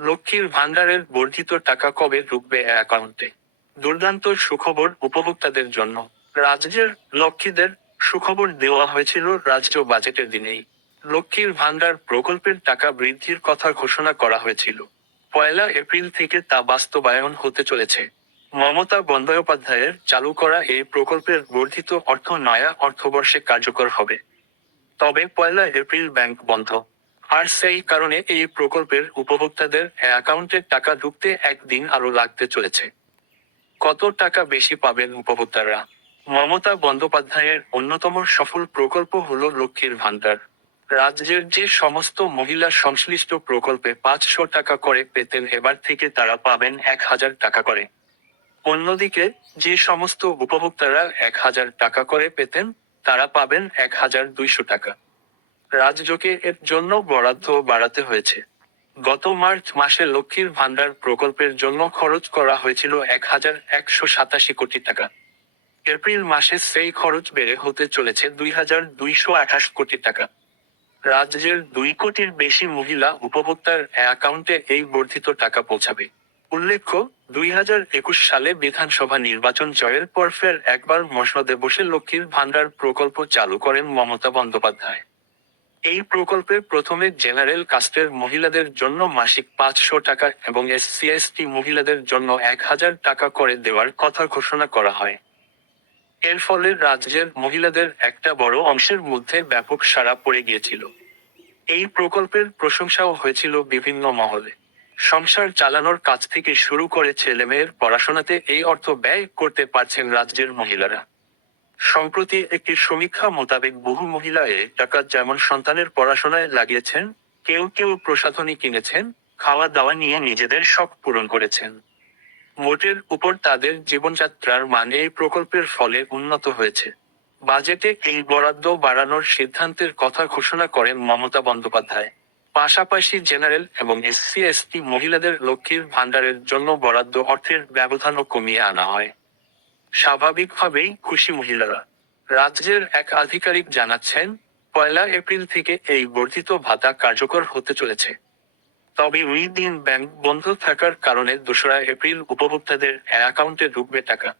লক্ষ্মীর ভান্ডারের বর্ধিত টাকা কবে ঢুকবে অ্যাকাউন্টে? দুর্দান্ত সুখবর উপভোক্তাদের জন্য। রাজ্যের লক্ষ্মীদের সুখবর দেওয়া হয়েছিল রাজ্য বাজেটের দিনেই। লক্ষ্মীর ভান্ডার প্রকল্পের টাকা বৃদ্ধির কথা ঘোষণা করা হয়েছিল। পয়লা এপ্রিল থেকে তা বাস্তবায়ন হতে চলেছে। মমতা বন্দ্যোপাধ্যায়ের চালু করা এই প্রকল্পের বর্ধিত অর্থ নয়া অর্থবর্ষে কার্যকর হবে। তবে পয়লা এপ্রিল ব্যাংক বন্ধ। আর সেই কারণে এই প্রকল্পের উপভোক্তাদের অ্যাকাউন্টে টাকা ঢুকতে একদিন আরও লাগতে চলেছে। কত টাকা বেশি পাবেন উপভোক্তারা? মমতা বন্দ্যোপাধ্যায়ের অন্যতম সফল প্রকল্প হল লক্ষ্মীর ভান্ডার রাজ্যের যে সমস্ত মহিলা সংশ্লিষ্ট প্রকল্পে পাঁচশো টাকা করে পেতেন, এবার থেকে তারা পাবেন এক হাজার টাকা করে। অন্যদিকে যে সমস্ত উপভোক্তারা এক হাজার টাকা করে পেতেন, তারা পাবেন এক হাজার দুইশো টাকা। রাজ্যকে এর জন্য বরাদ্দ বাড়াতে হয়েছে। গত মার্চ মাসে লক্ষ্মীর ভান্ডার প্রকল্পের জন্য খরচ করা হয়েছিল এক হাজার একশো সাতাশি কোটি টাকা। এপ্রিল মাসে সেই খরচ বেড়ে হতে চলেছে দুই হাজার দুইশো আঠাশ কোটি টাকা। রাজ্যের দুই কোটির বেশি মহিলা উপভোক্তার অ্যাকাউন্টে এই বর্ধিত টাকা পৌঁছাবে। উল্লেখ্য, দুই হাজার একুশ সালে বিধানসভা নির্বাচন জয়ের পর ফের একবার মসনদে বসে লক্ষ্মীর ভান্ডার প্রকল্প চালু করেন মমতা বন্দ্যোপাধ্যায়। এই প্রকল্পে প্রথমে জেনারেল কাস্টের মহিলাদের জন্য মাসিক পাঁচশো টাকা এবং এসসি এসটি মহিলাদের জন্য এক হাজার টাকা করে দেওয়ার কথা ঘোষণা করা হয়। এর ফলে রাজ্যের মহিলাদের একটা বড় অংশের মধ্যে ব্যাপক সাড়া পড়ে গিয়েছিল। এই প্রকল্পের প্রশংসাও হয়েছিল বিভিন্ন মহলে। সংসার চালানোর কাজ থেকে শুরু করে ছেলেমেয়ের পড়াশোনাতে এই অর্থ ব্যয় করতে পারছেন রাজ্যের মহিলারা। সম্প্রতি একটি সমীক্ষা মোতাবেক বহু মহিলা এ টাকা যেমন সন্তানের পড়াশোনায় লাগিয়েছেন, কেউ কেউ প্রসাধনী কিনেছেন খাওয়া দাওয়া নিয়ে নিজেদের শখ পূরণ করেছেন। মোটের উপর তাদের জীবনযাত্রার মান এই প্রকল্পের ফলে উন্নত হয়েছে। বাজেটে এই বরাদ্দ বাড়ানোর সিদ্ধান্তের কথা ঘোষণা করেন মমতা বন্দ্যোপাধ্যায়। পাশাপাশি জেনারেল এবং এসসি, এসটি মহিলাদের লক্ষ্মীর ভান্ডারের জন্য বরাদ্দ অর্থের ব্যবধানও কমিয়ে আনা হয়। স্বাভাবিকভাবেই খুশি মহিলারা। রাজ্যের এক আধিকারিক জানাচ্ছেন, পয়লা এপ্রিল থেকে এই বর্ধিত ভাতা কার্যকর হতে চলেছে। তবে ওই দিন ব্যাংক বন্ধ থাকার কারণে দোসরা এপ্রিল উপভোক্তাদের অ্যাকাউন্টে ঢুকবে টাকা।